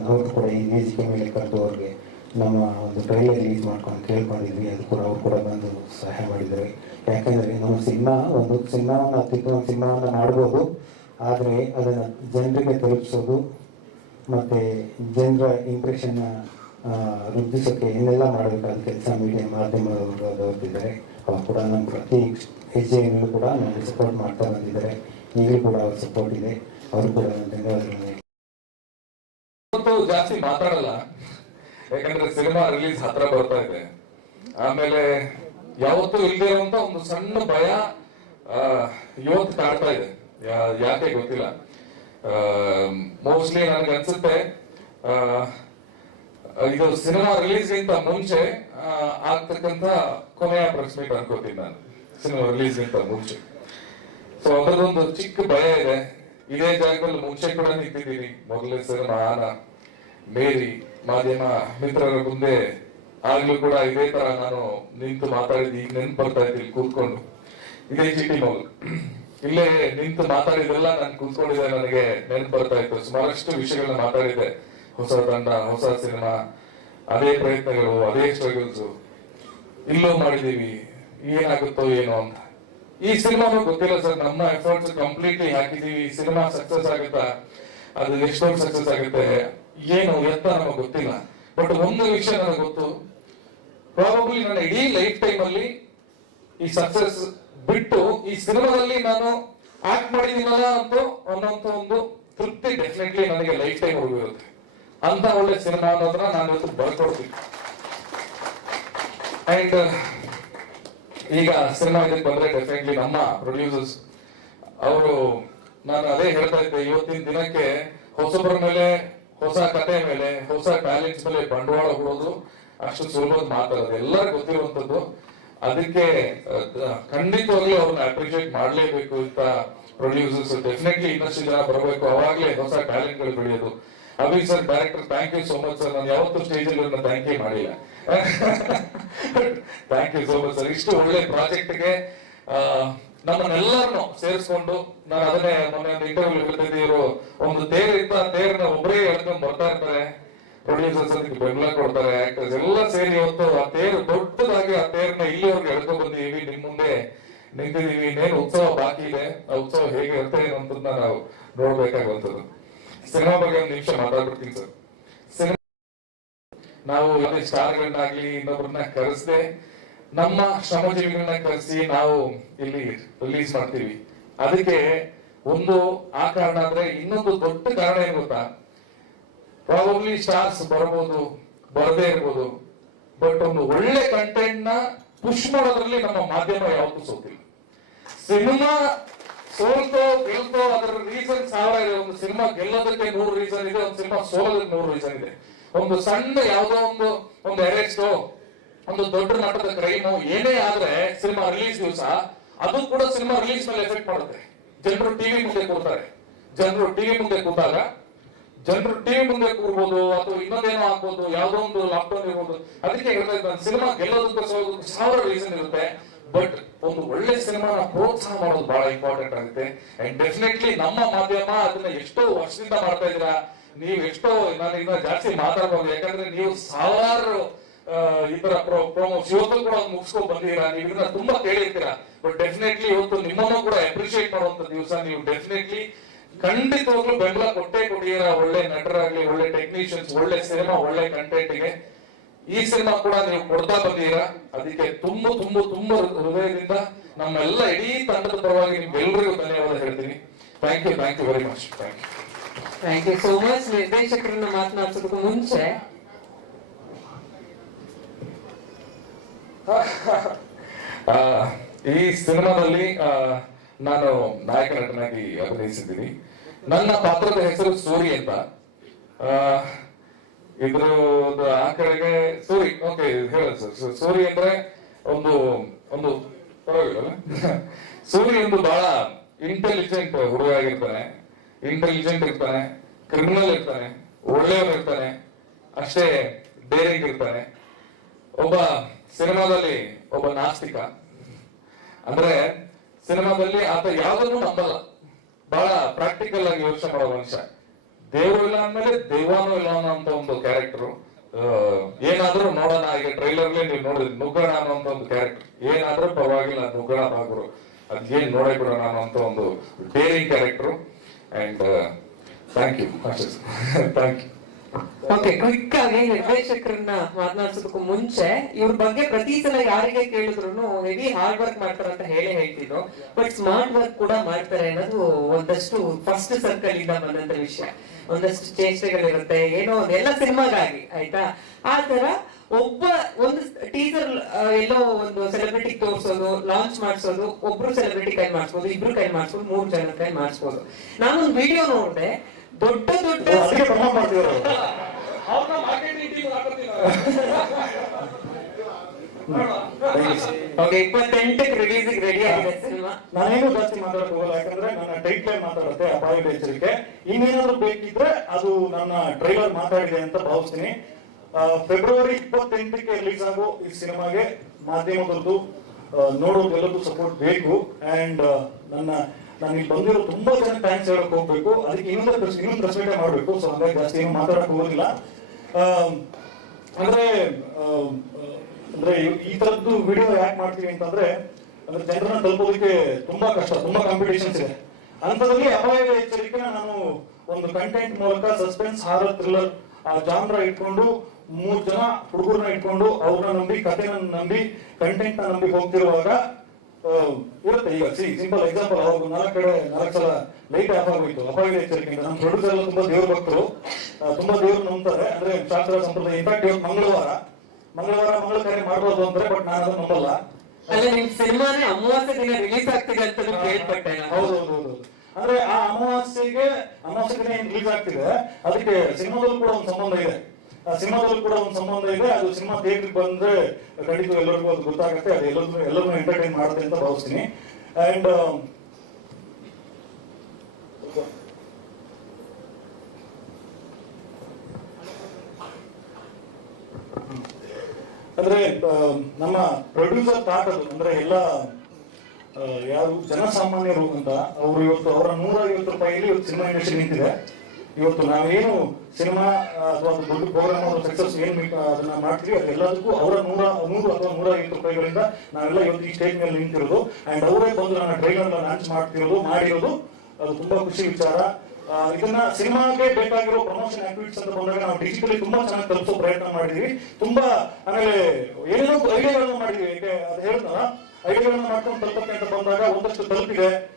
ಅವ್ರು ಕೂಡ ಈ ವೇದಿಕೆ ಮೇಲೆ ಕರೆದು ಅವ್ರಿಗೆ ನಮ್ಮ ಒಂದು ಟ್ರೈಲರ್ ರಿಲೀಸ್ ಮಾಡ್ಕೊಂಡು ಕೇಳ್ಕೊಂಡಿದ್ವಿ ಅದು ಕೂಡ ಅವ್ರು ಕೂಡ ಬಂದು ಸಹಾಯ ಮಾಡಿದ್ದಾರೆ. ಯಾಕೆಂದರೆ ನಮ್ಮ ಸಿನಿಮಾ ಒಂದು ಸಿನಿಮಾವನ್ನು ಅತ್ಯುತ್ತಮ ಸಿನಿಮಾವನ್ನು ಮಾಡ್ಬೋದು. ಆದರೆ ಅದನ್ನು ಜನರಿಗೆ ತಲುಪಿಸೋದು ಮತ್ತು ಜನರ ಇಂಪ್ರೆಷನ್ನ ವೃದ್ಧಿಸೋಕ್ಕೆ ಏನೆಲ್ಲ ಮಾಡಬೇಕಾದ ಕೆಲಸ ಮೀಡಿಯಾ ಮಾಧ್ಯಮದವರು ಅದವ್ರಿದ್ದಾರೆ ಅವ್ರು ಕೂಡ ನಮ್ಮ ಪ್ರತಿ ಹೆಜ್ಜೆಯಲ್ಲೂ ಕೂಡ ನಮಗೆ ಸಪೋರ್ಟ್ ಮಾಡ್ತಾ ಬಂದಿದ್ದಾರೆ. ಈಗಲೂ ಕೂಡ ಅವ್ರ ಸಪೋರ್ಟ್ ಇದೆ. ಅವರು ಕೂಡ ಇವತ್ತು ಜಾಸ್ತಿ ಮಾತಾಡಲ್ಲ. ಯಾಕಂದ್ರೆ ಸಿನಿಮಾ ರಿಲೀಸ್ ಹತ್ರ ಬರ್ತಾ ಇದೆ. ಆಮೇಲೆ ಯಾವತ್ತೂ ಇಲ್ದಿರುವಂತ ಒಂದು ಸಣ್ಣ ಭಯ ಇವತ್ತು ಕಾಡ್ತಾ ಇದೆ. ಯಾಕೆ ಗೊತ್ತಿಲ್ಲ. ಮೋಸ್ಟ್ಲಿ ನನಗೆ ಅನ್ಸುತ್ತೆ ಇದು ಸಿನಿಮಾ ರಿಲೀಸ್ ಗಿಂತ ಮುಂಚೆ ಆಗ್ತಕ್ಕಂತ ಕೊನೆಯ ಮೀಟ್ ಅನ್ಕೋತೀನಿ ನಾನು. ಸಿನಿಮಾ ರಿಲೀಸ್ ಅಂತ ಮುಂಚೆ ಸೊ ಅದರದೊಂದು ಚಿಕ್ಕ ಭಯ ಇದೆ. ಇದೇ ಜಾಗದಲ್ಲಿ ಮುಂಚೆ ಕೂಡ ನಿಂತಿದ್ದೀನಿ ಮೊದಲನೇ ಸಿನಿಮಾ ಆನ, ಮೇರಿ, ಮಾಧ್ಯಮ, ಮಿತ್ರರ ಮುಂದೆ ಆಗ್ಲೂ ಕೂಡ ಇದೇ ತರ ನಾನು ನಿಂತು ಮಾತಾಡಿದ್ದು. ಈಗ ನೆನ್ಪು ಬರ್ತಾ ಇದ್ದೀನಿ ಕೂತ್ಕೊಂಡು. ಇದೇ ಚಿಟಿ ಮೌಲ್ ಇಲ್ಲೇ ನಿಂತು ಮಾತಾಡಿದೆಲ್ಲ ನಾನು ಕೂತ್ಕೊಂಡಿದ್ದೆ. ನನಗೆ ನೆನ್ಪು ಬರ್ತಾ ಇತ್ತು. ಸುಮಾರಷ್ಟು ವಿಷಯಗಳನ್ನ ಮಾತಾಡಿದ್ದೆ. ಹೊಸ ತಂಡ, ಹೊಸ ಸಿನಿಮಾ, ಅದೇ ಪ್ರಯತ್ನಗಳು, ಅದೇ ಸ್ಟ್ರಗಲ್ಸ್ ಇಲ್ಲೂ ಮಾಡಿದೀವಿ ಏನಾಗುತ್ತೋ ಏನೋ ಅಂತ. ಈ ಸಿನಿಮಾನು ಗೊತ್ತಿಲ್ಲ ಸರ್. ನಮ್ಮ ಎಫರ್ಟ್ಸ್ ಕಂಪ್ಲೀಟ್ಲಿ ಹಾಕಿದೀವಿ ಸಿನಿಮಾ ಸಕ್ಸಸ್ ಆಗುತ್ತಾ? ಅದು ಎಷ್ಟೊಂದು ಸಕ್ಸಸ್ ಆಗುತ್ತೆ? ಏನು ಎತ್ತ ನಮಗೆ ಗೊತ್ತಿಲ್ಲ. ಬಟ್ ಒಂದು ವಿಷಯ ನನಗೆ ಗೊತ್ತು. ಪ್ರಾಬಬ್ಲಿ ನನ್ನ ಇಡೀ ಲೈಫ್ ಟೈಮ್ ಅಲ್ಲಿ ಈ ಸಕ್ಸಸ್ ಬಿಟ್ಟು ಈ ಸಿನಿಮಾದಲ್ಲಿ ನಾನು ಆಕ್ಟ್ ಮಾಡಿದೀನಲ್ಲ ಅಂತ ಅನ್ನೋಂಥ ಒಂದು ತೃಪ್ತಿ ಡೆಫಿನೆಟ್ಲಿ ನನಗೆ ಲೈಫ್ ಟೈಮ್ ಹೋಗಿರುತ್ತೆ ಅಂತ ಒಳ್ಳೆ ಸಿನಿಮಾ ಅನ್ನೋದನ್ನ ನಾನು ಇವತ್ತು ಬರ್ಕೊಡ್ತೀನಿ. ಅಂಡ್ ಈಗ ಸಿನಿಮಾ ಇದಕ್ಕೆ ಬಂದ್ರೆ ಡೆಫಿನೆಟ್ಲಿ ನಮ್ಮ ಪ್ರೊಡ್ಯೂಸರ್ಸ್ ಅವರು ನಾನು ಅದೇ ಹೇಳ್ತಾ ಇದ್ದೆ, ಇವತ್ತಿನ ದಿನಕ್ಕೆ ಹೊಸಬ್ರ ಮೇಲೆ ಹೊಸ ಕತೆ ಮೇಲೆ, ಹೊಸ ಟ್ಯಾಲೆಂಟ್ಸ್ ಮೇಲೆ ಬಂಡವಾಳ ಹೂಡೋದು ಅಷ್ಟು ಸುಲಭದ ಮಾತಾಡೋದು ಎಲ್ಲರಿಗೂ ಗೊತ್ತಿರುವಂತದ್ದು ಅದಕ್ಕೆ ಖಂಡಿತವಾಗ್ಲೂ ಅವ್ರನ್ನ ಅಪ್ರಿಶಿಯೇಟ್ ಮಾಡಲೇಬೇಕು ಅಂತ ಪ್ರೊಡ್ಯೂಸರ್ಸ್ ಡೆಫಿನೆಟ್ಲಿ ಇನ್ನಷ್ಟು ಜನ ಬರಬೇಕು. ಅವಾಗ್ಲೇ ಹೊಸ ಟ್ಯಾಲೆಂಟ್ಗಳು ಬೆಳೆಯೋದು. Abhi sir director thank you so much sir ನಾನು ಯಾವತ್ತೂ ಸ್ಟೇಜ್ ಅಲ್ಲಿ ಥ್ಯಾಂಕ್ ಯು ಮಾಡಿಲ್ಲ. Thank you so much sir ಇಷ್ಟು ಒಳ್ಳೆ ಪ್ರಾಜೆಕ್ಟ್ಗೆ ಆ, ನಮ್ಮನ್ನೆಲ್ಲರನ್ನು ಸೇರಿಸ್ಕೊಂಡು ನಾನು ಅದನ್ನೇ ಮೊನ್ನೆ ಒಂದು ಇಂಟರ್ವ್ಯೂ ಹೇಳ್ತಿದ್ದೀರು ಒಂದು ತೇರು ಆ ತೇರನ್ನ ಒಬ್ಬರೇ ಎಳ್ಕೊಂಡು ಬರ್ತಾ ಇರ್ತಾರೆ. ಪ್ರೊಡ್ಯೂಸರ್ಸ್ ಅದಕ್ಕೆ ಬೆಂಬಲ ಕೊಡ್ತಾರೆ ಆಕ್ಟರ್ಸ್ ಎಲ್ಲ ಸೇರಿ ಇವತ್ತು ಆ ತೇರು ದೊಡ್ಡದಾಗಿ ಆ ತೇರನ್ನ ಇಲ್ಲಿವರೆಗೆ ಎಳ್ಕೊಂಡ್ ಬಂದೀವಿ ನಿಮ್ ಮುಂದೆ ನಿಂತಿದ್ದೀವಿ. ಇನ್ನೇನು ಉತ್ಸವ ಬಾಕಿ ಇದೆ. ಆ ಉತ್ಸವ ಹೇಗೆ ಇರುತ್ತೆ ಅನ್ನೋದನ್ನ ನಾವು ನೋಡ್ಬೇಕಾಗುವಂಥದ್ದು ಸಿನಿಮಾ ಬಗ್ಗೆ ಒಂದು ನಿಮಿಷ ಮಾತಾಡ್ಬಿಡ್ತೀನಿ ಸರ್. ಸಿನಿಮಾ ನಾವು ಸ್ಟಾರ್ಗಳನ್ನಾಗ್ಲಿ ಇನ್ನೊಬ್ಬರನ್ನ ಕರೆಸದೆ ನಮ್ಮ ಶ್ರಮಜೀವಿಗಳನ್ನ ಕರೆಸಿ ನಾವು ಇಲ್ಲಿ ರಿಲೀಸ್ ಮಾಡ್ತೀವಿ. ಅದಕ್ಕೆ ಒಂದು ಆ ಕಾರಣ ಅಂದ್ರೆ ಇನ್ನೊಂದು ದೊಡ್ಡ ಕಾರಣ ಏನ್ ಗೊತ್ತಾ? ಪ್ರಾಬಬ್ಲಿ ಸ್ಟಾರ್ಸ್ ಬರಬಹುದು ಬರದೇ ಇರ್ಬೋದು ಬಟ್ ಒಂದು ಒಳ್ಳೆ ಕಂಟೆಂಟ್ನ ಪುಷ್ ಮಾಡೋದ್ರಲ್ಲಿ ನಮ್ಮ ಮಾಧ್ಯಮ ಯಾವತ್ತೂ ಸೋತಿಲ್ಲ. ಸಿನಿಮಾ ಸೋಲ್ತೋ ಗೆಲ್ತೋ ಅದರ ರೀಸನ್ ಸಾವಿರ ಇದೆ. ಒಂದು ಸಿನಿಮಾ ಗೆಲ್ಲೋದಕ್ಕೆ ನೂರು ರೀಸನ್ ಇದೆ, ಒಂದು ಸಿನಿಮಾ ಸೋಲೋದಕ್ಕೆ ನೂರು ರೀಸನ್ ಇದೆ. ಒಂದು ಸಣ್ಣ ಯಾವುದೋ ಒಂದು ಒಂದು ಅರೆಸ್ಟೋ ಒಂದು ದೊಡ್ಡ ಮಟ್ಟದ ಕ್ರೈಮು ಏನೇ ಆದ್ರೆ ಸಿನಿಮಾ ರಿಲೀಸ್ ದಿವಸ, ಅದು ಕೂಡ ಸಿನಿಮಾ ರಿಲೀಸ್ ಮೇಲೆ ಎಫೆಕ್ಟ್ ಮಾಡುತ್ತೆ. ಜನರು ಟಿವಿ ಮುಂದೆ ಕೂರ್ತಾರೆ ಜನರು ಟಿವಿ ಮುಂದೆ ಕೂತಾಗ, ಜನರು ಟಿವಿ ಮುಂದೆ ಕೂರ್ಬೋದು ಅಥವಾ ಇನ್ನೊಂದೇನೋ ಆಗ್ಬೋದು, ಯಾವುದೋ ಒಂದು ಲಾಕ್ಡೌನ್ ಇರ್ಬೋದು. ಅದಕ್ಕೆ ಸಿನಿಮಾ ಗೆಲ್ಲೋದಕ್ಕೆ ಸಾವಿರ ರೀಸನ್ ಇರುತ್ತೆ. ಬಟ್ ಒಂದು ಒಳ್ಳೆ ಸಿನಿಮಾನ ಪ್ರೋತ್ಸಾಹ ಮಾಡೋದು ಬಹಳ ಇಂಪಾರ್ಟೆಂಟ್ ಆಗುತ್ತೆ. ಅಂಡ್ ಡೆಫಿನೆಟ್ಲಿ ನಮ್ಮ ಮಾಧ್ಯಮ ಅದನ್ನ ಎಷ್ಟೋ ವರ್ಷದಿಂದ ಮಾಡ್ತಾ ಇದ್ದೀರಾ? ನೀವು ಎಷ್ಟೋ, ನಾನು ಇನ್ನ ಜಾಸ್ತಿ ಮಾತಾಡ್ಬೋದು. ಯಾಕಂದ್ರೆ ನೀವು ಸಾವಿರಾರು ಇದರ ಪ್ರೋಮೋಸ್ ಇವತ್ತು ಕೂಡ ಮುಗಿಸ್ಕೊಂಡು ಬಂದಿದ್ದೀರಾ? ನೀವು ಇದನ್ನ ತುಂಬಾ ಕೇಳಿರ್ತೀರಾ? ಬಟ್ ಡೆಫಿನೆಟ್ಲಿ ಇವತ್ತು ನಿಮ್ಮನ್ನು ಕೂಡ ಅಪ್ರಿಶಿಯೇಟ್ ಮಾಡುವಂತ ದಿವಸ ನೀವು ಡೆಫಿನೆಟ್ಲಿ ಖಂಡಿತವಾಗ್ಲೂ ಬೆಂಬಲ ಕೊಟ್ಟೆ ಕೊಡಿಯರ ಒಳ್ಳೆ ನಟರಾಗ್ಲಿ, ಒಳ್ಳೆ ಟೆಕ್ನಿಷಿಯನ್ಸ್ ಒಳ್ಳೆ ಸಿನಿಮಾ ಒಳ್ಳೆ ಕಂಟೆಂಟ್ಗೆ. ಈ ಸಿನಿಮಾ ಕೂಡ ನೀವು ಕೊಡ್ತಾ ಬಂದಿದ್ದೀರಾ? ಅದಕ್ಕೆ ತುಂಬ ತುಂಬ ತುಂಬ ಹೃದಯದಿಂದ ನಮ್ಮೆಲ್ಲ ಇಡೀ ತಂಡದ ಪರವಾಗಿ ನಿಮ್ಗೆಲ್ಲರಿಗೂ ಧನ್ಯವಾದ ಹೇಳ್ತೀನಿ. Thank you thank you very much thank you thank you so much ನಿರ್ದೇಶಕರನ್ನ ಮಾತನಾಡ್ಸೋದಕ್ಕೂ ಮುಂಚೆ. ಆ, ಈ ಸಿನಿಮಾದಲ್ಲಿ ನಾನು ನಾಯಕ ನಟನಾಗಿ ಅಭಿನಯಿಸಿದ್ದೀನಿ. ನನ್ನ ಪಾತ್ರದ ಹೆಸರು ಸೂರಿ ಅಂತ. ಆ, ಇದ್ರ ಒಂದು ಆ ಕಡೆಗೆ ಸೂರಿ ಓಕೆ ಹೇಳ ಸರ್ ಸೂರಿ ಅಂದ್ರೆ ಒಂದು ಒಂದು, ಪರವಾಗಿಲ್ಲ. ಸೂರಿ ಒಂದು ಬಹಳ ಇಂಟೆಲಿಜೆಂಟ್ ಹುಡುಗ ಆಗಿರ್ತಾನೆ ಇಂಟೆಲಿಜೆಂಟ್ ಇರ್ತಾನೆ ಕ್ರಿಮಿನಲ್ ಇರ್ತಾನೆ ಒಳ್ಳೆಯವನು ಇರ್ತಾನೆ, ಅಷ್ಟೇ ಡೇರಿಂಗ್ ಇರ್ತಾನೆ. ಒಬ್ಬ ಸಿನಿಮಾದಲ್ಲಿ ಒಬ್ಬ ನಾಸ್ತಿಕ. ಅಂದ್ರೆ ಸಿನಿಮಾದಲ್ಲಿ ಆತ ಯಾವ್ದನ್ನು ನಂಬಲ್ಲ. ಬಹಳ ಪ್ರಾಕ್ಟಿಕಲ್ ಆಗಿ ಯೋಚನೆ ಮಾಡೋ ಮನುಷ್ಯ. ದೇವರು ಇಲ್ಲ ಅಂದ್ಮೇಲೆ ದೈವಾನು ಇಲ್ಲ ಅನ್ನೋ ಒಂದು ಕ್ಯಾರೆಕ್ಟರ್ ಏನಾದ್ರೂ ನೋಡೋಣ ಈಗ ಟ್ರೈಲರ್ ನೀವು ನೋಡಿದ್ರಿ ನುಗ್ಗಣ ಅನ್ನೋ ಒಂದು ಕ್ಯಾರೆಕ್ಟರ್ ಏನಾದ್ರೂ ಪರವಾಗಿಲ್ಲ, ನುಗ್ಗಣ ಬಾಗುರು ಅದೇನ್ ನೋಡೇ ಬಿಡೋಣ ಅನ್ನೋ ಒಂದು daring character and thank you thank you okay quick ಆಗಿ ನಿರ್ದೇಶಕರನ್ನ ಮಾತನಾಡ್ಸೋದಕ್ಕೂ ಮುಂಚೆ ಇವ್ರ ಬಗ್ಗೆ ಪ್ರತಿ ಸಲ ಯಾರಿಗೆ ಕೇಳಿದ್ರು ಹೆವಿ ಹಾರ್ಡ್ ವರ್ಕ್ ಮಾಡ್ತಾರೆ ಅಂತ ಹೇಳಿ ಹೇಳ್ತಿದ್ರು ಬಟ್ ಸ್ಮಾರ್ಟ್ ವರ್ಕ್ ಕೂಡ ಮಾಡ್ತಾರೆ ಅನ್ನೋದು ಒಂದಷ್ಟು ಫಸ್ಟ್ ಸರ್ಕಲ್ ಇಂದ ಬಂದಂತ ವಿಷಯ. ಒಂದಷ್ಟು ಚೇಷ್ಟೆಗಳಿರುತ್ತೆ ಏನೋ ಎಲ್ಲ ಸಿನಿಮಾಗಾಗಿ ಆಯ್ತಾ? ಆ ತರ ಒಬ್ಬ ಒಂದು ಟೀಸರ್ ಎಲ್ಲೋ ಒಂದು ಸೆಲೆಬ್ರಿಟಿ ತೋರಿಸೋದು ಲಾಂಚ್ ಮಾಡಿಸೋದು ಒಬ್ರು ಸೆಲೆಬ್ರಿಟಿ ಕೈ ಮಾಡಿಸ್ಬೋದು ಇಬ್ರು ಕೈ ಮಾಡಿಸ್ಬೋದು ಮೂರು ಜನ ಕೈ ಮಾಡಿಸ್ಬೋದು. ನಾನೊಂದು ವಿಡಿಯೋ ನೋಡಿದೆ ದೊಡ್ಡ ದೊಡ್ಡ ಓಕೆ ಇಪ್ಪತ್ತೆಂಟಕ್ಕೆ ರಿಲೀಸ್ ರೆಡಿ ಆಗಿದೆ. ಸಿನಿಮಾ ನಾನೇನು ಜಾಸ್ತಿ ಮಾತಾಡಕ್ ಹೋಗಲ್ಲ ಯಾಕಂದ್ರೆ ನನ್ನ ಟೈಟ್ಲೇ ಮಾತಾಡುತ್ತೆ ಅಪಾಯದ ಎಚ್ಚರಿಕೆ ಇನ್ನೇನಾದ್ರೂ ಬೇಕಿದ್ರೆ ಅದು ನನ್ನ ಟ್ರೈಲರ್ ಮಾತಾಡಿದೆ ಅಂತ ಭಾವಿಸ್ತೀನಿ. ಫೆಬ್ರವರಿ ಇಪ್ಪತ್ತೆಂಟಕ್ಕೆ ರಿಲೀಸ್ ಆಗೋ ಈ ಸಿನಿಮಾಗೆ ಮಾಧ್ಯಮದವ್ರದ್ದು ಆ, ನೋಡೋದು ಎಲ್ಲದೂ ಸಪೋರ್ಟ್ ಬೇಕು ಅಂಡ್ ನನ್ನ ನನಗೆ ಬಂದಿರೋ ತುಂಬಾ ಜನ ಥ್ಯಾಂಕ್ಸ್ ಹೇಳಕ್ ಹೋಗ್ಬೇಕು. ಅದಕ್ಕೆ ಇನ್ನೊಂದು ಇನ್ನೊಂದು ಪ್ರೆಸ್ ಮಾಡಬೇಕು. ಸೊ ಹಂಗಾಗಿ ಜಾಸ್ತಿ ಏನು ಮಾತಾಡಕ್ ಹೋಗೋದಿಲ್ಲ. ಅಂದ್ರೆ ಅಂದ್ರೆ ಈ- ತರದ್ದು ವಿಡಿಯೋ ಯಾಕೆ ಮಾಡ್ತೀವಿ ಅಂತಂದ್ರೆ, ಅಂದ್ರೆ ಜನರನ್ನ ತಲುಪೋದಕ್ಕೆ ತುಂಬಾ ಕಷ್ಟ, ತುಂಬಾ ಕಾಂಪಿಟೇಷನ್ಸ್ ಇದೆ. ಅಂತದ್ರಲ್ಲಿ ಅಪಾಯದ ಎಚ್ಚರಿಕೆ ನಾನು ಒಂದು ಕಂಟೆಂಟ್ ಮೂಲಕ ಸಸ್ಪೆನ್ಸ್ ಹಾರರ್ ಥ್ರಿಲ್ಲರ್ ಆ ಜಾನ್ರ ಇಟ್ಕೊಂಡು ಮೂರ್ ಜನ ಹುಡುಗರನ್ನ ಇಟ್ಕೊಂಡು ಅವ್ರನ್ನ ನಂಬಿ, ಕಥೆನ ನಂಬಿ ಕಂಟೆಂಟ್ನ ನಂಬಿ ಹೋಗ್ತಿರುವಾಗ ಇರುತ್ತೆ ಈಗ. ಸಿ ಸಿಂಪಲ್ ಎಕ್ಸಾಂಪಲ್ ಅವಾಗ ನಾಲ್ಕು ಕಡೆ, ನಾಲ್ಕು ಸಲ ಲೈಟ್ ಆಫ್ ಆಗೋಯ್ತು. ಅಪಾಯದ ಎಚ್ಚರಿಕೆ ನಮ್ಮ ಪ್ರೊಡ್ಯೂಸರ್ ತುಂಬಾ ದೇವ್ರ ಭಕ್ತರು. ತುಂಬಾ ದೇವ್ರು ನಂಬ್ತಾರೆ. ಅಂದ್ರೆ ಶಾಸ್ತ್ರ ಸಂಪ್ರದಾಯ. ಇನ್ಫ್ಯಾಕ್ಟ್ ಇವತ್ತು ಮಂಗಳವಾರ ಮಂಗಳವಾರ ಮಂಗಳ ಮಾಡಬಹುದು ಅಂದ್ರೆ ಬಟ್ ನಾನು ಅದನ್ನ ನಂಬಲ್ಲ. ಅಲ್ಲ ನಿಮ್ ಸಿನಿಮಾನೇ ಅಮಾವಾಸ್ಯ ದಿನ ರಿಲೀಸ್ ಆಗ್ತಿದೆ ಅಂತ ಕೇಳ್ಪಟ್ಟೆ. ಹೌದು ಹೌದು ಹೌದು. ಅಂದ್ರೆ ಆ ಅಮಾವಾಸ್ಯೆಗೆ ಅಮಾವಾಸ್ಯೆ ದಿನ ಏನ್ ರಿಲೀಸ್ ಆಗ್ತಿದೆ ಅದಕ್ಕೆ ಸಿನಿಮಾದಲ್ಲೂ ಕೂಡ ಒಂದು ಸಂಬಂಧ ಇದೆ. ಆ ಸಿನಿಮಾದಲ್ಲೂ ಕೂಡ ಒಂದು ಸಂಬಂಧ ಇದೆ. ಅದು ಸಿನಿಮಾ ಥಿಯೇಟರ್ ಬಂದ್ರೆ ಖಂಡಿತ ಎಲ್ಲರಿಗೂ ಅದು ಗೊತ್ತಾಗುತ್ತೆ. ಅದು ಎಲ್ಲರೂ ಎಲ್ಲರನ್ನೂ ಎಂಟರ್ಟೈನ್ ಮಾಡುತ್ತೆ ಅಂತ ಭಾವಿಸ್ತೀನಿ. ಅಂಡ್ ಅಂದ್ರೆ ನಮ್ಮ ಪ್ರೊಡ್ಯೂಸರ್ ತಾಕದು ಅಂದ್ರೆ ಎಲ್ಲ ಯಾರು ಜನಸಾಮಾನ್ಯರು ಅಂತ, ಅವರು ಇವತ್ತು ಅವರ ನೂರ ಐವತ್ತು ರೂಪಾಯಿಲಿ ಇವತ್ತು ಸಿನಿಮಾ ಇಂಡಸ್ಟ್ರಿ ನಿಂತಿದೆ. ಇವತ್ತು ನಾವೇನು ಸಿನಿಮಾ ಅಥವಾ ದೊಡ್ಡ ಪ್ರೋಗ್ರಾಮ್ ಅಥವಾ ಸಕ್ಸಸ್ ಏನ್ ಅದನ್ನ ಮಾಡ್ತೀವಿ ಅದೆಲ್ಲದಕ್ಕೂ ಅವರ ನೂರ, ನೂರು ಅಥವಾ ನೂರ ಐವತ್ತು ರೂಪಾಯಿಗಳಿಂದ ನಾವೆಲ್ಲ ಇವತ್ತು ಈ ಸ್ಟೇಜ್ ಮೇಲೆ ನಿಂತಿರೋದು. ಅಂಡ್ ಅವರೇ ಬಂದು ನನ್ನ ಟ್ರೈಲರ್ ಲಾಂಚ್ ಮಾಡ್ತಿರೋದು, ಮಾಡಿರೋದು, ಅದು ತುಂಬಾ ಖುಷಿ ವಿಚಾರ. ಇದನ್ನ ಸಿನಿಮಾಗೆ ಬೇಕಾಗಿರೋ ಪ್ರಮೋಷನ್ ಆಕ್ಟಿವಿಟೀಸ್ ಅಂತ ಬಂದಾಗ ನಾವು ಡಿಜಿಟಲಿ ತುಂಬಾ ಚೆನ್ನಾಗಿ ತಲುಪಿಸೋ ಪ್ರಯತ್ನ ಮಾಡಿದೀವಿ. ತುಂಬಾ, ಆಮೇಲೆ ಏನೇನೋ ಐಡಿಯಾಗಳನ್ನ ಮಾಡಿದ್ವಿ. ಅದು ಹೇಳ್ತಾರ ಐಡಿಯಾಗಳನ್ನ ಮಾಡ್ಕೊಂಡು ತಲುಪಕ್ಕೆ ಅಂತ ಬಂದಾಗ ಒಂದಷ್ಟು ತಲುಪಿದೆ.